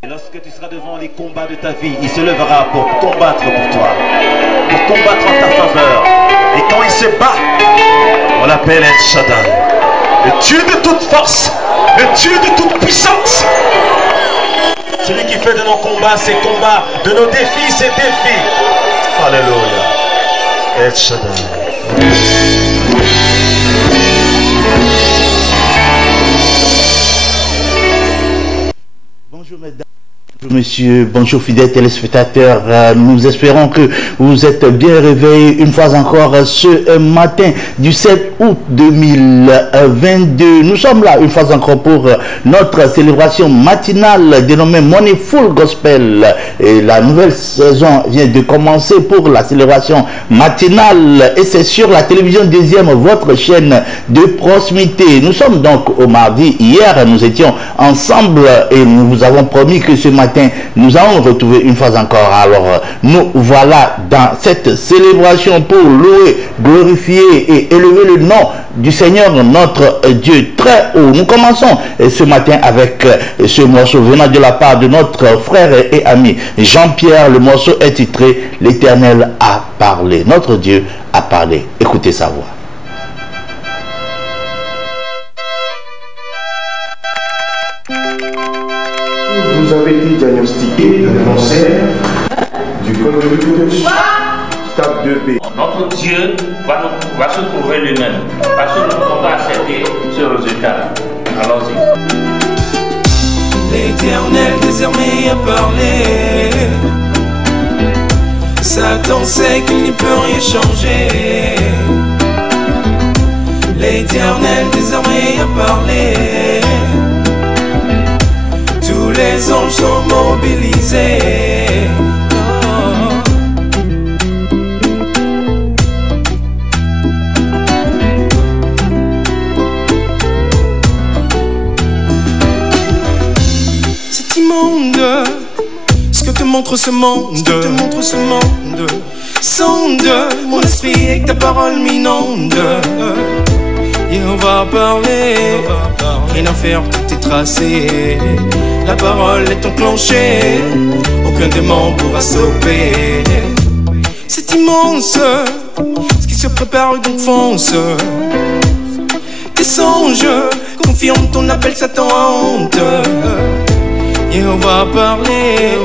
Et lorsque tu seras devant les combats de ta vie, il se lèvera pour combattre pour toi, pour combattre en ta faveur. Et quand il se bat, on l'appelle El Shaddai, le Dieu de toute force, le Dieu de toute puissance. Celui qui fait de nos combats ses combats, de nos défis ses défis. Alléluia. El Shaddai. Bonjour mesdames. Bonjour monsieur, bonjour fidèles téléspectateurs, nous espérons que vous êtes bien réveillés une fois encore ce matin du 7 août 2022. Nous sommes là une fois encore pour notre célébration matinale dénommée Money Full Gospel. Et la nouvelle saison vient de commencer pour la célébration matinale et c'est sur la télévision deuxième, votre chaîne de proximité. Nous sommes donc au mardi. Hier, nous étions ensemble et nous vous avons promis que ce matin, nous allons retrouver une fois encore. Alors, nous voilà dans cette célébration pour louer, glorifier et élever le nom du Seigneur notre Dieu très haut. Nous commençons ce matin avec ce morceau venant de la part de notre frère et ami Jean-Pierre. Le morceau est titré « L'Éternel a parlé ». Notre Dieu a parlé. Écoutez sa voix. Vous avez été diagnostiqué d'un cancer du col de l'utérus, stade 2B. Notre Dieu va se trouver lui-même parce que nous ne pouvons pas accepter ce résultat. Allons-y. L'Éternel désormais a parlé. Satan sait qu'il n'y peut rien changer. L'Éternel désormais a parlé. Tous les anges sont mobilisés. C'est immonde ce que te montre ce monde. Sonde mon esprit avec ta parole m'inonde. Et on va parler, rien à faire, tout est tracé. La parole est enclenchée, aucun démon pourra stopper. C'est immense, ce qui se prépare donc fonce. Tes songes confirment ton appel, Satan a honte. Et on va parler,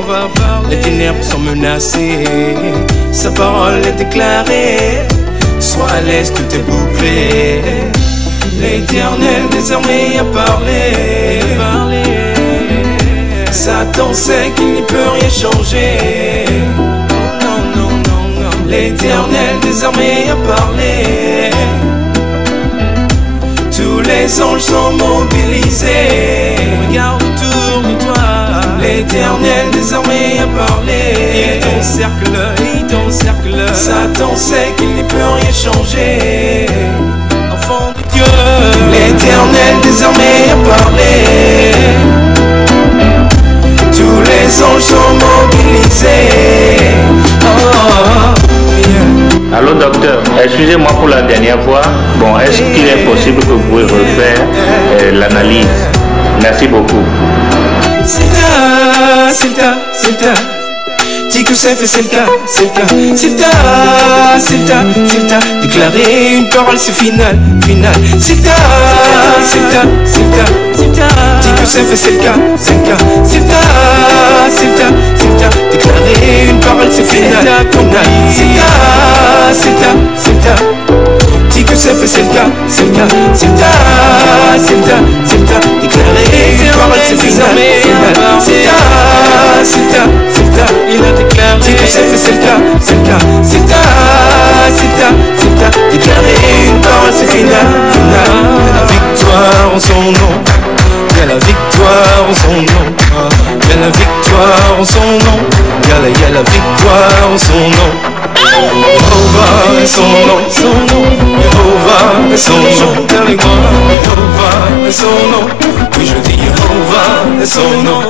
les ténèbres sont menacées. Sa parole est déclarée, sois à l'aise, tout est bouclé. L'Éternel désormais a parlé. Satan sait qu'il n'y peut rien changer. L'Éternel désormais a parlé. Tous les anges sont mobilisés. Regarde autour de toi. L'Éternel désormais a parlé. Il t'encercle. Satan sait qu'il n'y peut rien changer. Enfant de Dieu, l'Éternel désormais a parlé. Tous les anges sont mobilisés. Allô docteur, excusez-moi pour la dernière fois. Bon, est-ce qu'il est possible que vous pouvez refaire l'analyse? Merci beaucoup. C'est le cas. Dis que c'est fait, c'est le cas. C'est le cas. Déclarer une parole, c'est final. C'est le cas. Dis que c'est fait, c'est le cas. C'est le cas. Déclarer une parole, c'est final. C'est le cas. Dis que c'est fait, c'est le cas. C'est le cas. Déclarer une parole, c'est final. Il a déclaré. Dis que c'est fait, c'est le cas. Déclarer une parole, c'est final. La victoire en son nom. Il y a la victoire en son nom. Il y a la victoire en son nom. Il y a la victoire en son nom. Jéhovah est son nom. Jéhovah est son nom. Avec moi. Jéhovah est son nom. Oui, je dis Jéhovah est son nom.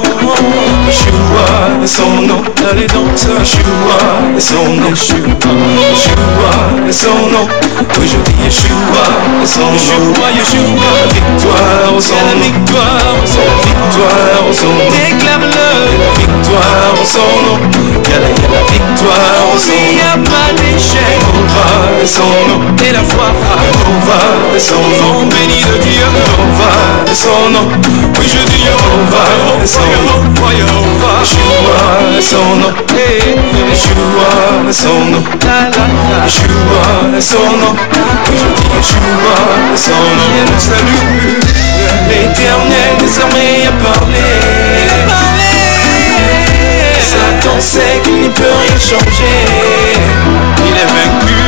Yeshua est son nom. Allez danse. Yeshua est son nom. Yeshua est son nom. Oui, je dis Yeshua est son nom. Yeshua. La victoire au son nom. C'est la victoire au son nom. Déclare-le. son nom. Y'a la victoire en son nom. Il n'y a pas d'échec. Jéhovah est son nom. Et la foi, Jéhovah est son nom. Béni de Dieu, Jéhovah est son nom. Oui, je dis Jéhovah est son nom. Yeshua est son nom. Yeshua est son nom. Yeshua est son nom. Oui, je dis Yeshua est son nom. Il nous salue. L'Éternel désormais a parlé. Satan sait qu'il n'y peut rien changer. Il est vaincu.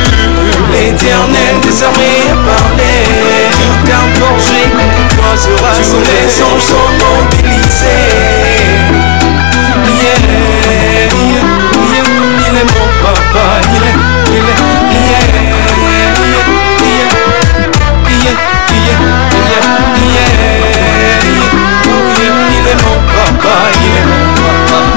L'Éternel désormais a parlé. Tout engorgé, toi sera tous les anges sont mobilisés. Il est mon papa, il est mon papa, il est mon papa, il est mon papa,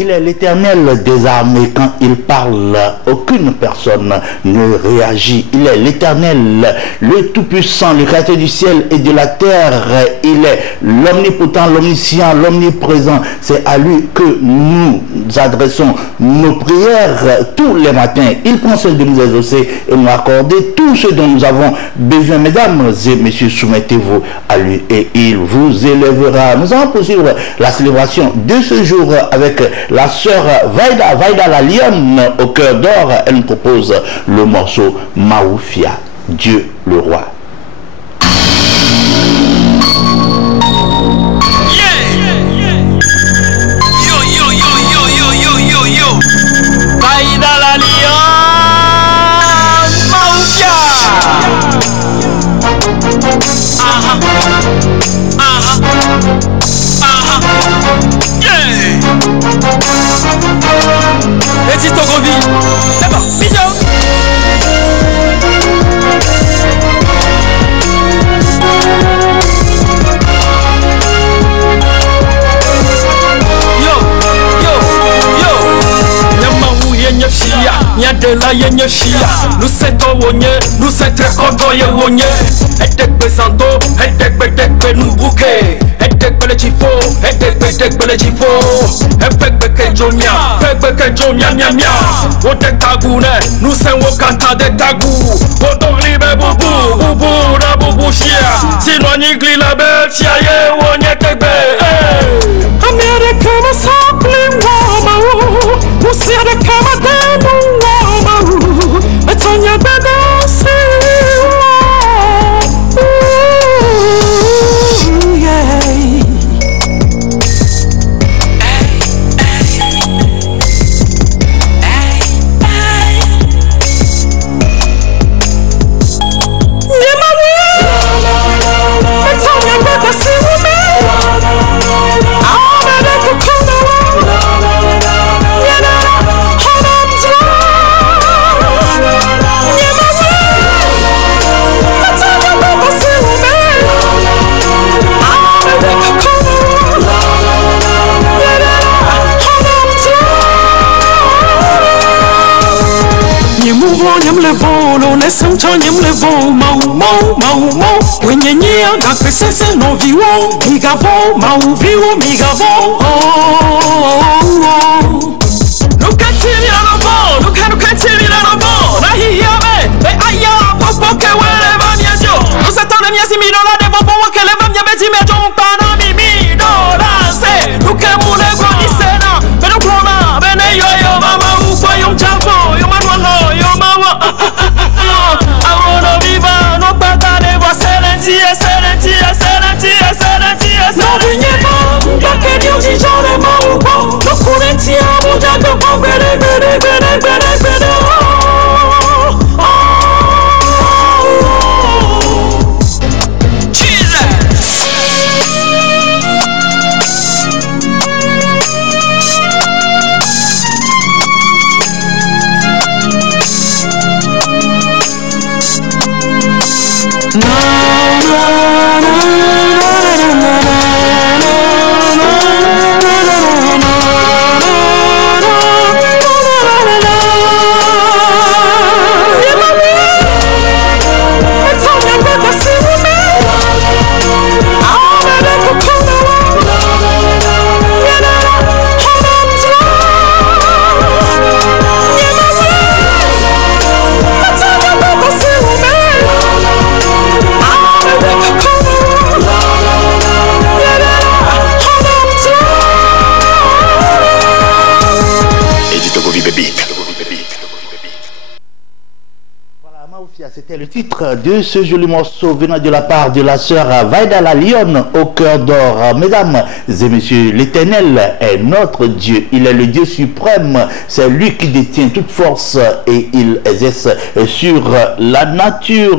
Il est l'Éternel des armées. Quand il parle, aucune personne ne réagit. Il est l'Éternel, le Tout-Puissant, le Créateur du ciel et de la terre. Il est l'omnipotent, l'omniscient, l'omniprésent. C'est à lui que nous adressons nos prières tous les matins. Il prend soin de nous exaucer et nous accorder tout ce dont nous avons besoin. Mesdames et messieurs, soumettez-vous à lui et il vous élèvera. Nous allons poursuivre la célébration de ce jour avec la sœur Vaida la lionne au cœur d'or. Elle nous propose le morceau Maoufia, Dieu le roi. Vaida la lionne, Maoufia. Et si ton gros vie, c'est bon, bisous. Nya de la yenye shia, nous c'est wonye, nous c'est très content ye wonye. Edekbe santo, edekbe nous bouquet, edekbe le chifo, edekbe le chifo, edekbe kenjomia, mia. Wote tagune, nous c'est wokanta de tagou, woto libe bubu na bubu shia. Sinon nigli la belle tia ye wonye tekbe. America na sapli wama, usi de kamade. It's on your baby, Nyem le vo mau wenye nyia na pesese no viwo migavo mau viwo migavo nukatili na novo nukatili na novo na hiyabe be aya popo ke wele banyajo usatone miezi minola de popo wakele vamya beti mejo mpana mimi dola se nukemule kwa isena beno klona bene yo mama ukwa yo mchafo yo marwalo yo mawa Don't C'était le titre de ce joli morceau venant de la part de la sœur Vaida la Lionne au cœur d'or. Mesdames et messieurs, l'Éternel est notre Dieu. Il est le Dieu suprême. C'est lui qui détient toute force et il exerce sur la nature.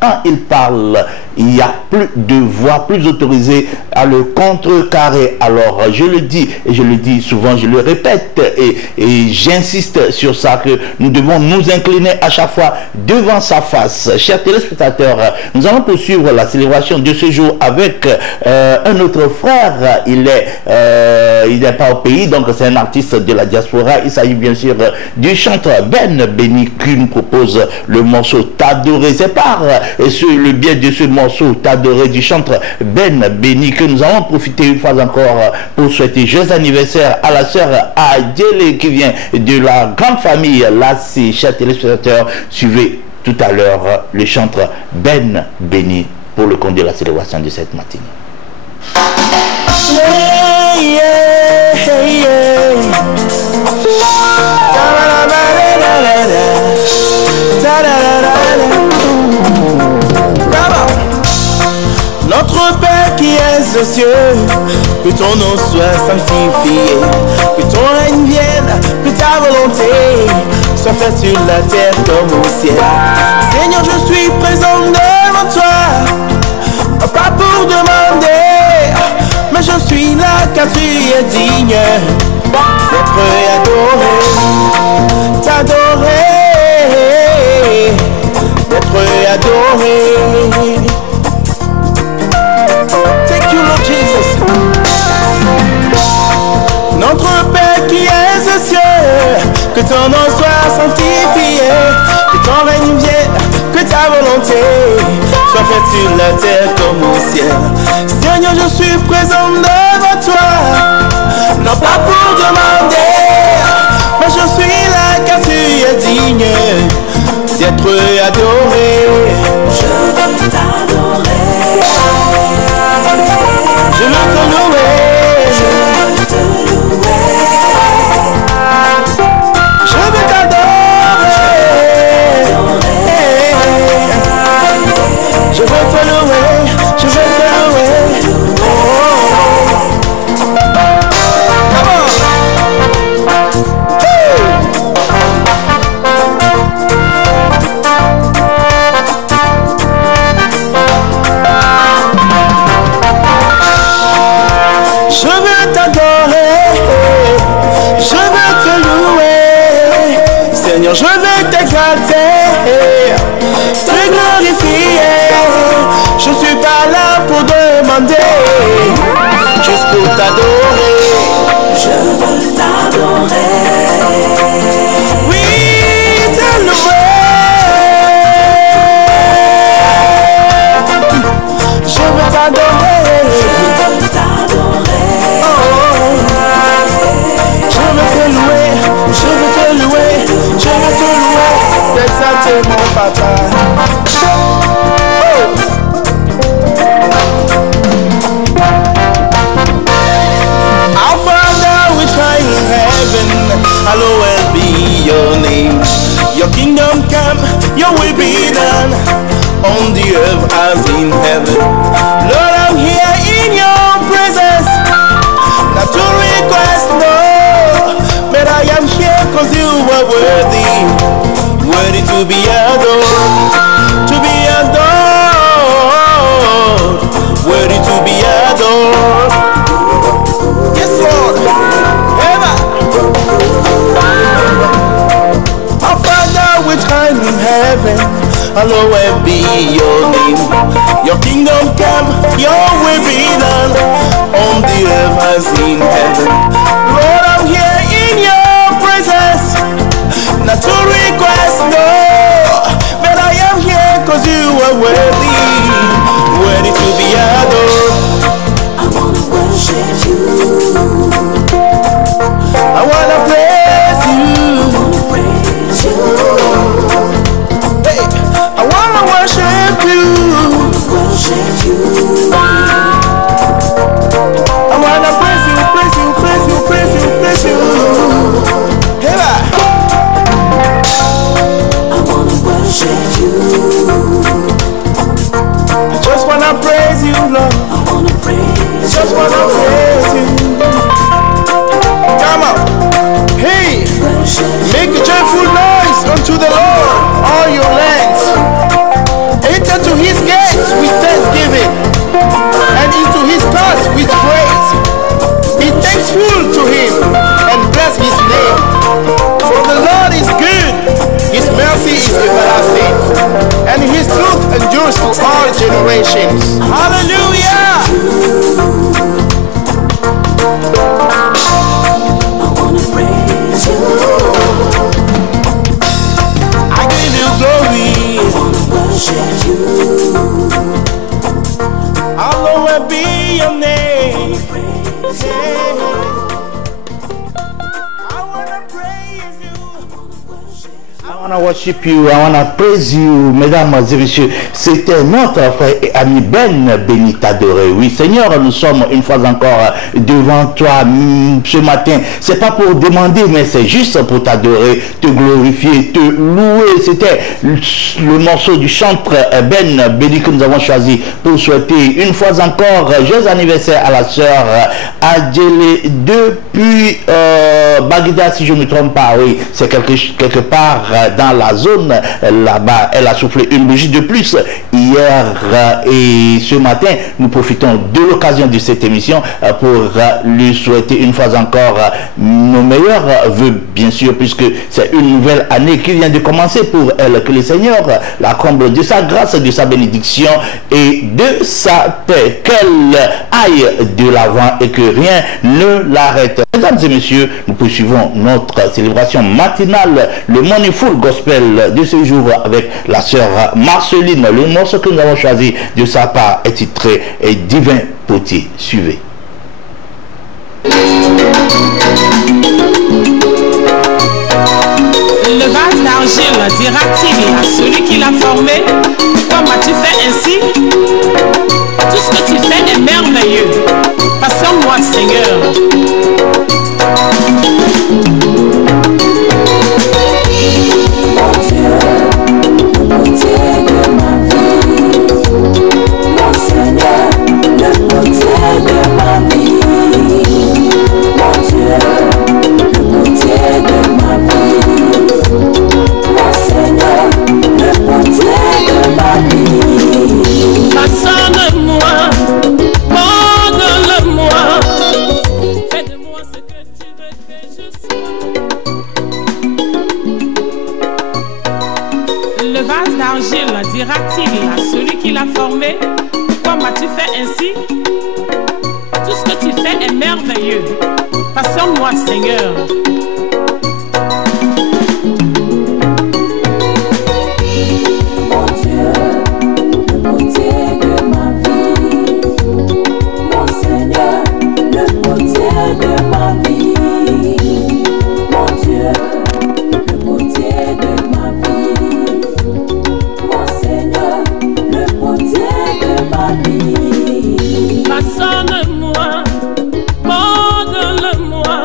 Quand il parle, il n'y a plus de voix plus autorisée à le contrecarrer. Alors, je le dis et je le dis souvent, je le répète et j'insiste sur ça, que nous devons nous incliner à chaque fois devant sa face. Chers téléspectateurs, nous allons poursuivre la célébration de ce jour avec un autre frère. Il n'est pas au pays, donc c'est un artiste de la diaspora. Il s'agit bien sûr du chanteur Ben Béni qui nous propose le morceau T'adorer. C'est par le biais de ce morceau T'adorer du chanteur Ben Béni que nous allons profiter une fois encore pour souhaiter joyeux anniversaire à la sœur Adjele qui vient de la grande famille Lassi. Chers téléspectateurs, suivez tout à l'heure le chanteur Ben Béni pour le compte de la célébration de cette matinée. Hey, yeah, hey, yeah. Notre Père qui es aux cieux, que ton nom soit sanctifié, que ton règne vienne, que ta volonté soit faite sur la terre comme au ciel. Seigneur, je suis présent devant toi, pas pour demander, mais je suis là car tu es digne d'être adoré, t'adorer, d'être adoré. Thank you, Lord Jesus. Notre Père qui es aux cieux, que ton nom soit sanctifié, que ton règne vienne, que ta volonté soit faite sur la terre comme au ciel. Seigneur, je suis présent devant toi, non pas pour demander, mais je suis là car tu es digne d'être adoré. Je veux t'adorer, je veux te louer, je veux te louer, je veux t'adorer, je veux te louer, je veux te louer. Come on. Je veux t'adorer, je veux te louer, Seigneur, je veux t'exalter, te glorifier. Je suis pas là pour demander, juste pour t'adorer. Je veux t'adorer, oui, te louer. Je veux t'adorer, je veux t'adorer. Je veux te louer, je veux te louer, je veux te louer, t'exalter mon papa. Our Father which art in heaven, hallowed be your name. Your kingdom come, your will be done, on the earth as in heaven. Lord, I'm here in your presence, not to request, no, but I am here cause you are worthy, worthy to be adored, to be adored, worthy to be adored. Yes, Lord. Ever. Our Father which art in heaven, hallowed be your name. Your kingdom come, your will be done, on the earth as in heaven. Lord, I'm here in your presence, not to request, no, but I am here cause you are worthy, worthy to be adored. I wanna worship you, I wanna praise you, hey, I wanna worship you, I wanna praise you, praise you, praise you, praise you, praise you. Hey, I wanna worship you. generations. Hallelujah. I wanna praise you. I give you glory. I wanna worship you. I'll always be your name. I want to worship you, I want to praise you, mesdames et messieurs. C'était notre frère et ami Ben béni t'adorer. Oui, Seigneur, nous sommes une fois encore devant toi ce matin. C'est pas pour demander, mais c'est juste pour t'adorer, te glorifier, te louer. C'était le morceau du chantre Ben béni que nous avons choisi pour souhaiter une fois encore joyeux anniversaire à la sœur Adjele depuis Bagdad, si je ne me trompe pas. Oui, c'est quelque part dans la zone là-bas. Elle a soufflé une bougie de plus hier et ce matin nous profitons de l'occasion de cette émission pour lui souhaiter une fois encore nos meilleurs vœux, bien sûr, puisque c'est une nouvelle année qui vient de commencer pour elle. Que le Seigneur la comble de sa grâce, de sa bénédiction et de sa paix, qu'elle aille de l'avant et que rien ne l'arrête. Mesdames et messieurs, nous poursuivons notre célébration matinale, le Money Full Gospel de ce jour avec la sœur Marceline. Le morceau que nous avons choisi de sa part est titré Divin Potier. Suivez. Le vase d'argile dira-t-il à celui qui l'a formé, comme as-tu fait ainsi? Tout ce que tu fais est merveilleux. Façonne-moi, Seigneur. Façonne-moi, modèle-moi, fais de moi ce que tu veux que je sois. Le vase d'argile dira-t-il à celui qui l'a formé, comme as-tu fait ainsi? Tout ce que tu fais est merveilleux. Façonne-moi, Seigneur. Façonne-moi, modèle-moi,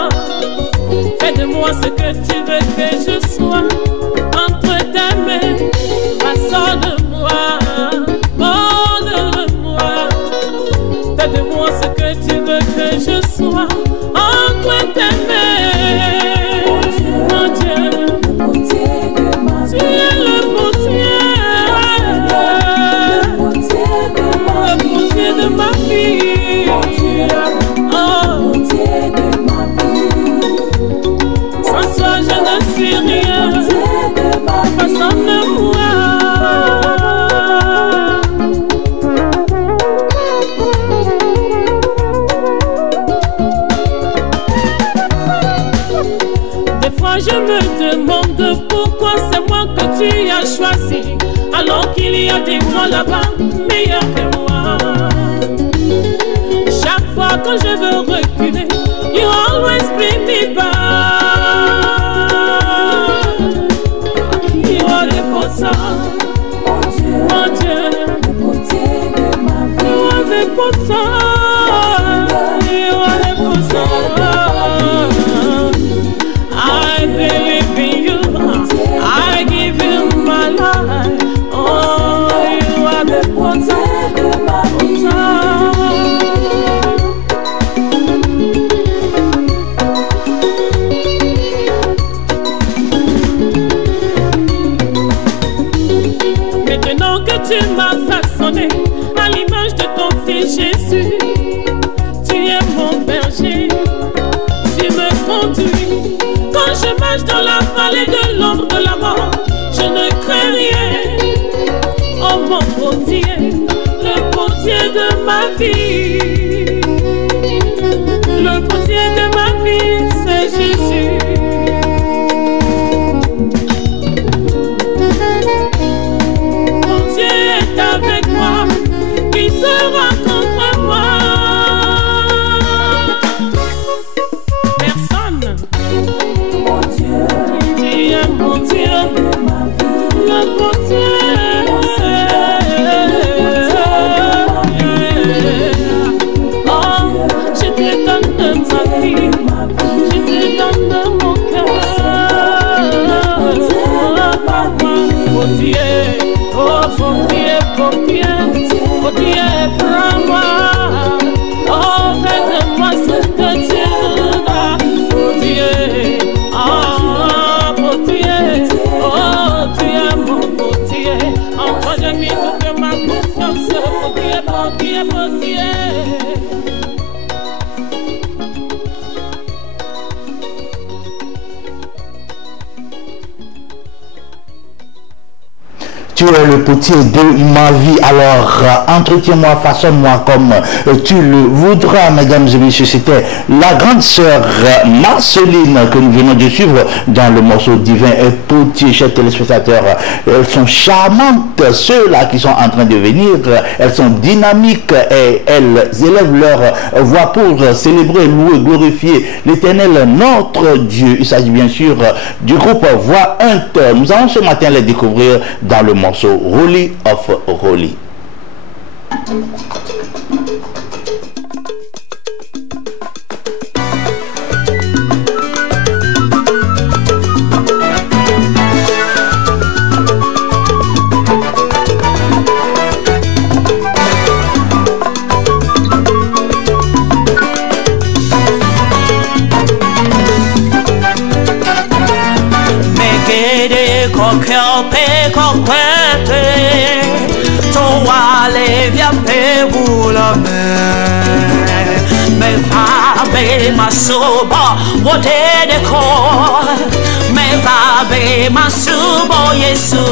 fais de moi ce que tu veux que je sois entre tes mains. Façonne-moi, modèle-moi, fais de moi ce que tu veux que je sois entre tes mains. Mon Dieu, tu es le potier, le potier de ma vie. Je me demande pourquoi c'est moi que tu as choisi, alors qu'il y a des grands là-bas meilleurs que moi. Chaque fois que je veux reculer, you always bring me back. You are the potter, mon Dieu, you are the potter, you are the potter. I believe in you, I give you my life. Oh, you are the potter de ma vie. Maintenant que tu m'as façonné à l'image de ton fils Jésus, tu es mon berger, tu me conduis. Quand je marche dans la vallée de l'ombre de la mort, je ne crains rien. Oh mon potier, le Tu es le potier de ma vie. Alors, entretiens-moi, façonne-moi comme tu le voudras, mesdames et messieurs. C'était la grande sœur Marceline que nous venons de suivre dans le morceau Divin et Potier. Chers téléspectateurs, elles sont charmantes, ceux-là qui sont en train de venir. Elles sont dynamiques et elles élèvent leur voix pour célébrer, louer, glorifier l'Éternel, notre Dieu. Il s'agit bien sûr du groupe Voix 1. Nous allons ce matin les découvrir dans le morceau Holy of Holy. Masubo, what did it call? Me vabe masubo yesu.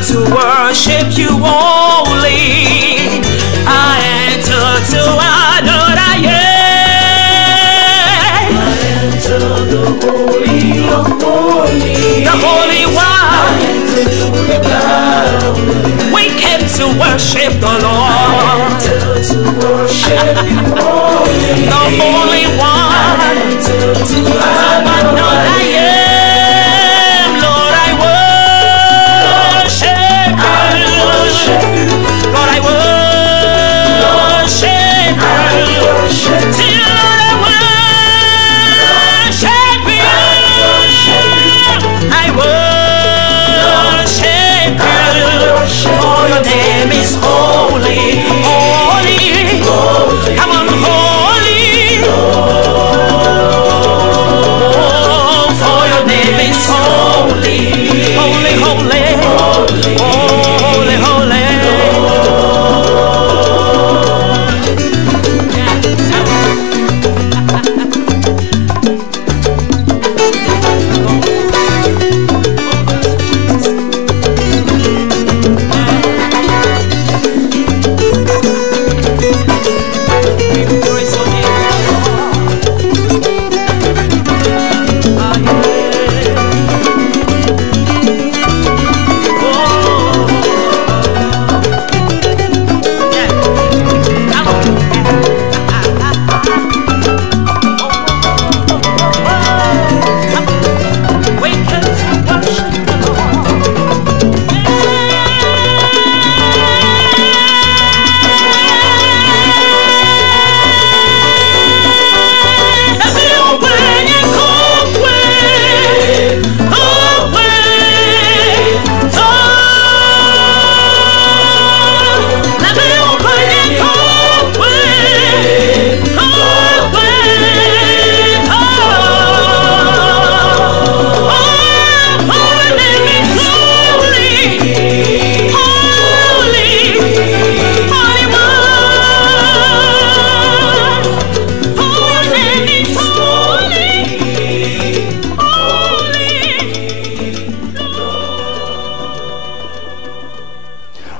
To worship you only, I enter to honor I enter the holy of holies, the holy one. I enter to the God. We came to worship the Lord. I enter to worship you only, the holy one. I enter to honor I am.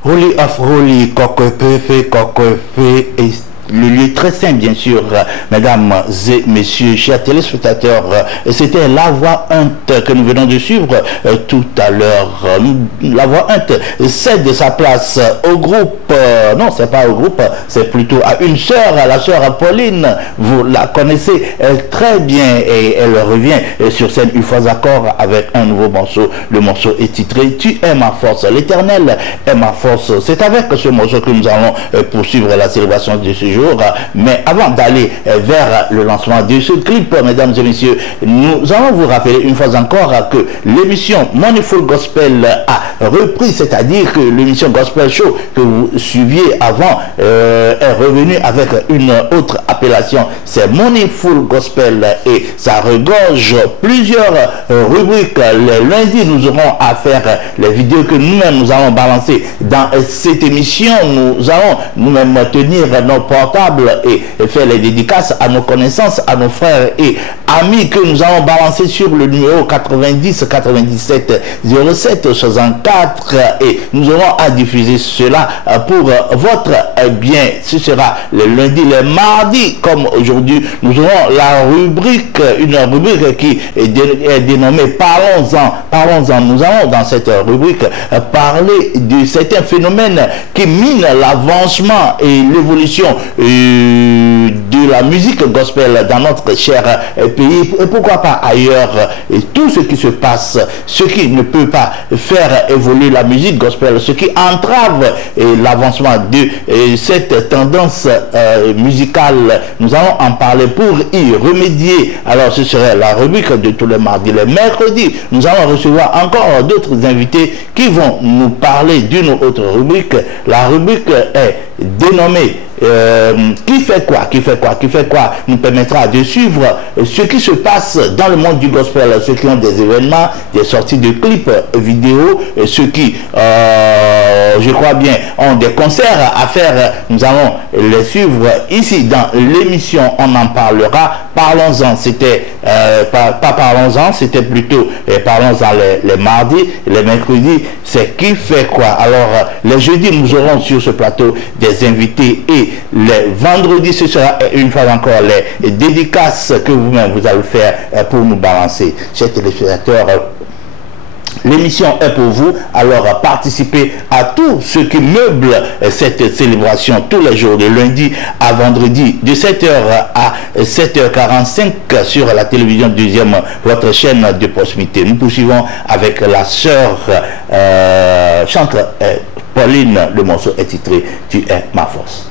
Holy of Holy, Kokopefe, Kokofe, le lieu très saint, bien sûr, mesdames et messieurs, chers téléspectateurs. C'était La Voix Hunt que nous venons de suivre tout à l'heure. La Voix Hunt cède sa place au groupe, non, c'est pas au groupe, c'est plutôt à une sœur, la sœur Pauline. Vous la connaissez très bien et elle revient sur scène une fois encore avec un nouveau morceau. Le morceau est titré Tu es ma force. L'Éternel est ma force. C'est avec ce morceau que nous allons poursuivre la célébration de ce jour. Mais avant d'aller vers le lancement de ce clip, mesdames et messieurs, nous allons vous rappeler une fois encore que l'émission Moneyful Gospel a repris, c'est-à-dire que l'émission Gospel Show que vous suiviez avant est revenue avec une autre appellation, c'est Moneyful Gospel, et ça regorge plusieurs rubriques. Les lundis, nous aurons à faire les vidéos que nous-mêmes nous allons balancer dans cette émission. Nous allons nous-mêmes tenir nos portables et faire les dédicaces à nos connaissances, à nos frères et amis que nous allons balancer sur le numéro 90 97 07 64, et nous aurons à diffuser cela pour votre bien. Ce sera le lundi, le mardi, comme aujourd'hui. Nous aurons la rubrique, une rubrique qui est dénommée Parlons-en. Parlons-en. Nous allons dans cette rubrique parler de certains phénomènes qui minent l'avancement et l'évolution de la musique gospel dans notre cher pays, et pourquoi pas ailleurs. Et tout ce qui se passe, ce qui ne peut pas faire évoluer la musique gospel, ce qui entrave l'avancement de cette tendance musicale, nous allons en parler pour y remédier. Alors ce serait la rubrique de tous les mardis. Les mercredis, nous allons recevoir encore d'autres invités qui vont nous parler d'une autre rubrique. La rubrique est dénommée qui fait quoi, qui fait quoi, qui fait quoi, nous permettra de suivre ce qui se passe dans le monde du gospel, ceux qui ont des événements, des sorties de clips vidéo, et ceux qui, je crois bien, ont des concerts à faire. Nous allons les suivre ici dans l'émission. On en parlera. Parlons-en, c'était pas parlons-en, c'était plutôt parlons-en les mardis. Les mercredis, c'est qui fait quoi. Alors les jeudis, nous aurons sur ce plateau des invités, et les vendredis, ce sera une fois encore les dédicaces que vous-même vous allez faire pour nous balancer. Chers téléspectateurs, l'émission est pour vous, alors participez à tout ce qui meuble cette célébration tous les jours, de lundi à vendredi, de 7h à 7h45 sur la télévision deuxième, votre chaîne de proximité. Nous poursuivons avec la sœur chantre Pauline. Le morceau est titré Tu es ma force.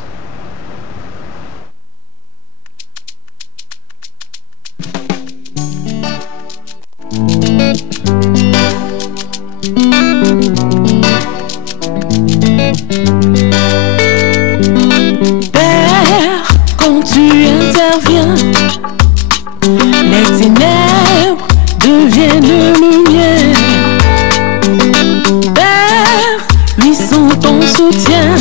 Père, quand tu interviens, les ténèbres deviennent lumière. Père, lui sans ton soutien,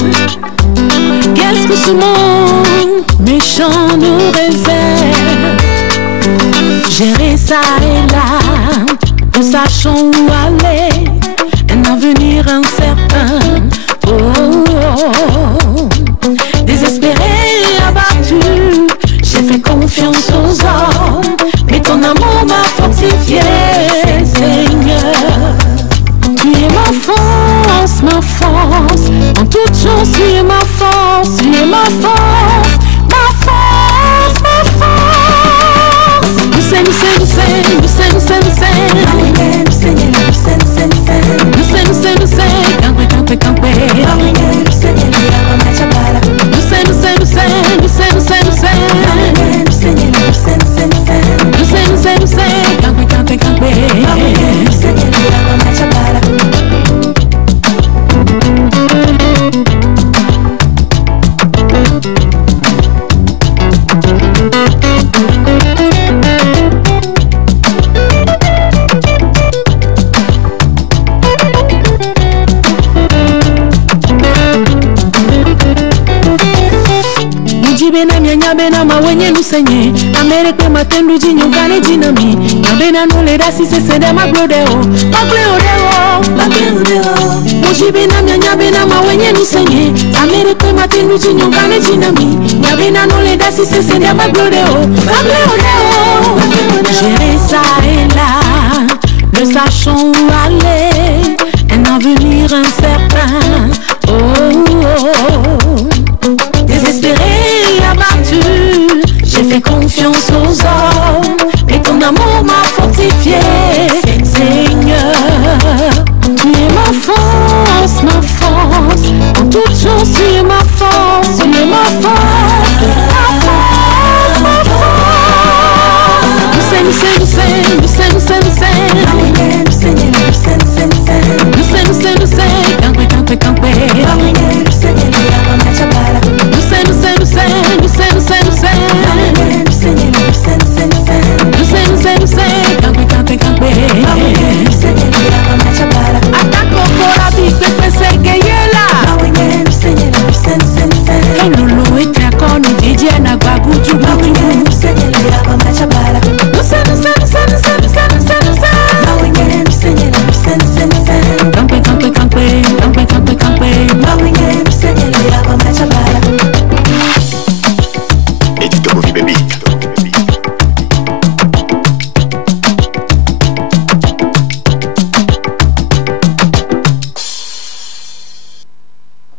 qu'est-ce que ce monde méchant nous réserve? Gérer ça et là, nous sachons où aller, un avenir incertain. Oh, oh, oh. Désespéré, abattu, j'ai fait confiance aux hommes, mais ton amour m'a fortifié, Seigneur. Tu es ma force, en toute chose tu es ma force, tu es ma force, ma force, ma force. Nous sommes, campé, bena mianya bena mawenye nusenye Amerika matendu jinyo kane jinami Bena nule dasi se de maglodeo Moji bena mianya bena mawenye nusenye Amerika matendu jinyo kane jinami Bena nule dasi se de maglodeo Gérer ça et là, ne sachant où aller, un avenir incertain. Désespéré et abattu, j'ai fait confiance aux hommes, et ton amour m'a fortifié, Seigneur. Tu es ma force, en toute chose tu es ma force, tu es ma force, ma force, ma force.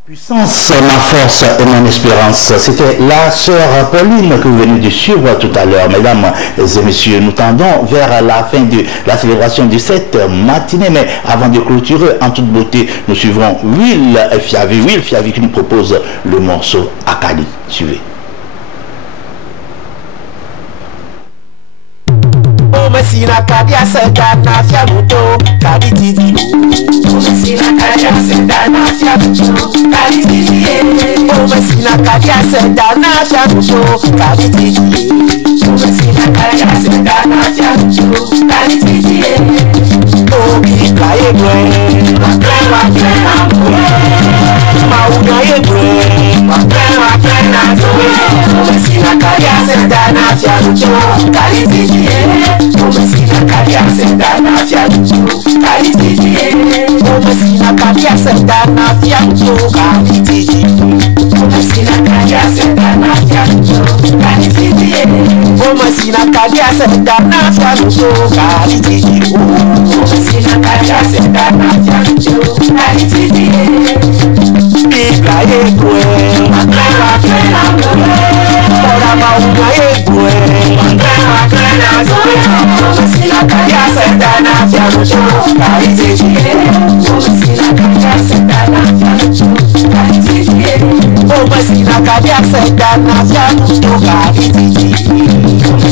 Ma force et mon espérance. C'était la sœur Pauline que vous venez de suivre tout à l'heure. Mesdames et messieurs, nous tendons vers la fin de la célébration de cette matinée. Mais avant de clôturer en toute beauté, nous suivrons Will Fiavi qui nous propose le morceau Akali. Suivez. Sina kadia sedana fiamuto kadi tidi Sina kadia sedana fiamuto kadi tidi Sina kadia sedana fiamuto kadi tidi Sina kadia sedana fiamuto kadi tidi Obi kaye gwe wakre amwe Mauna ye gwe wakre na zoe Sina kadia sedana fiamuto kadi tidi Sina kadia sedana fiamuto kadi tidi Sina kadia sedana fiamuto kadi tidi Sina kadia sedana fiamuto kadi tidi Sina kadia sedana fiamuto kadi tidi Sina kadia sedana fiamuto kadi tidi Bibla yegwe wakre na mwe Ora maunga yegwe wakre na zoe Sina kadia sedana fiamuto kadi tidi Sina kadia sedana fiamuto kadi tidi Sina kadia sedana fiamuto kadi tidi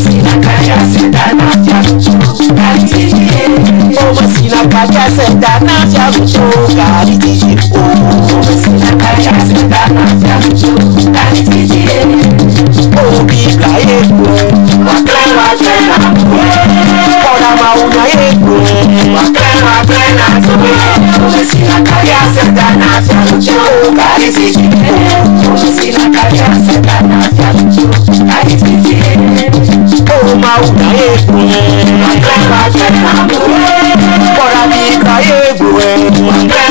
Sina kadia sedana fiamuto kadi tidi Sina kadia sedana fiamuto kadi tidi Sina kadia sedana fiamuto kadi tidi Bibla yegwe wakre na mwe Ora mauna yegwe wakre na zoe Sina kadia sedana fiamuto kadi tidi Sina kadia sedana fiamuto kadi tidi Mauna yegwe wakre na mwe Ora bibla yegwe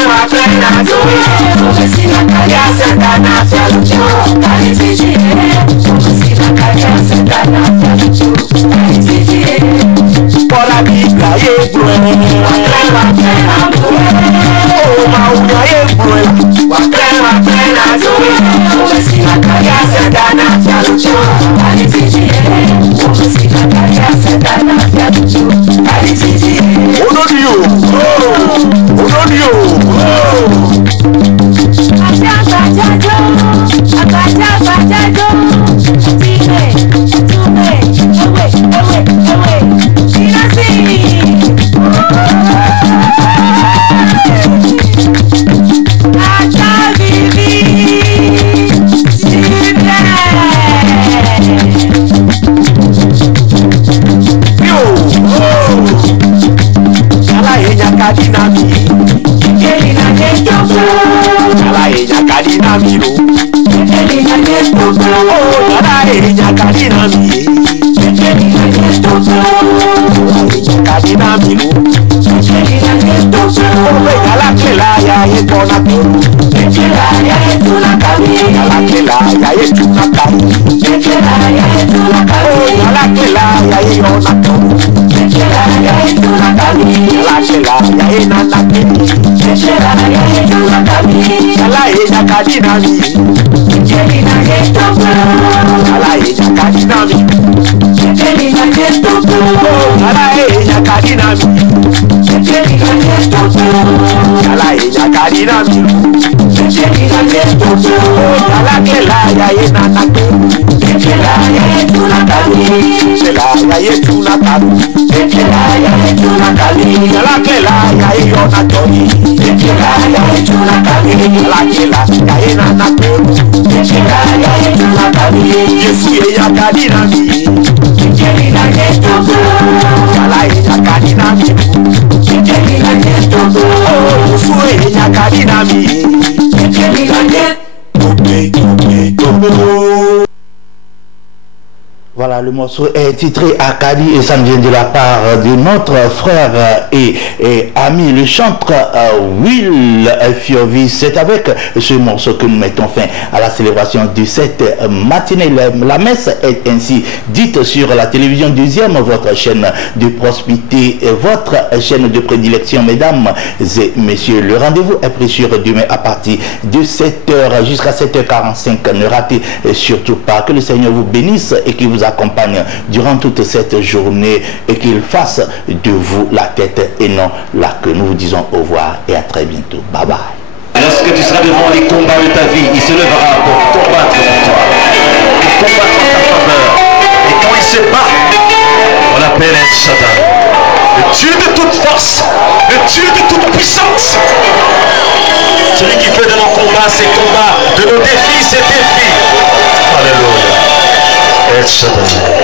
wakre na zoe Sina kadia sedana fiamuto kadi tidi Voilà, le morceau est titré Akadi et ça vient de la part de notre frère et ami, le chanteur Will Fiovi. C'est avec ce morceau que nous mettons fin à la célébration de cette matinée. La messe est ainsi dite sur la télévision deuxième, votre chaîne de prospérité, votre chaîne de prédilection, mesdames et messieurs. Le rendez-vous est pris sur demain à partir de 7h jusqu'à 7h45. Ne ratez surtout pas. Que le Seigneur vous bénisse et qu'il vous accompagne durant toute cette journée et qu'il fasse de vous la tête et non la queue. Nous vous disons au revoir et à très bientôt. Bye bye. Lorsque tu seras devant les combats de ta vie, il se lèvera pour combattre pour toi, pour combattre en ta faveur. Et quand il se bat, on l'appelle El Shaddai, le Dieu de toute force, le Dieu de toute puissance. Celui qui fait de nos combats ses combats, de nos défis ses défis. Alléluia. El Shaddai.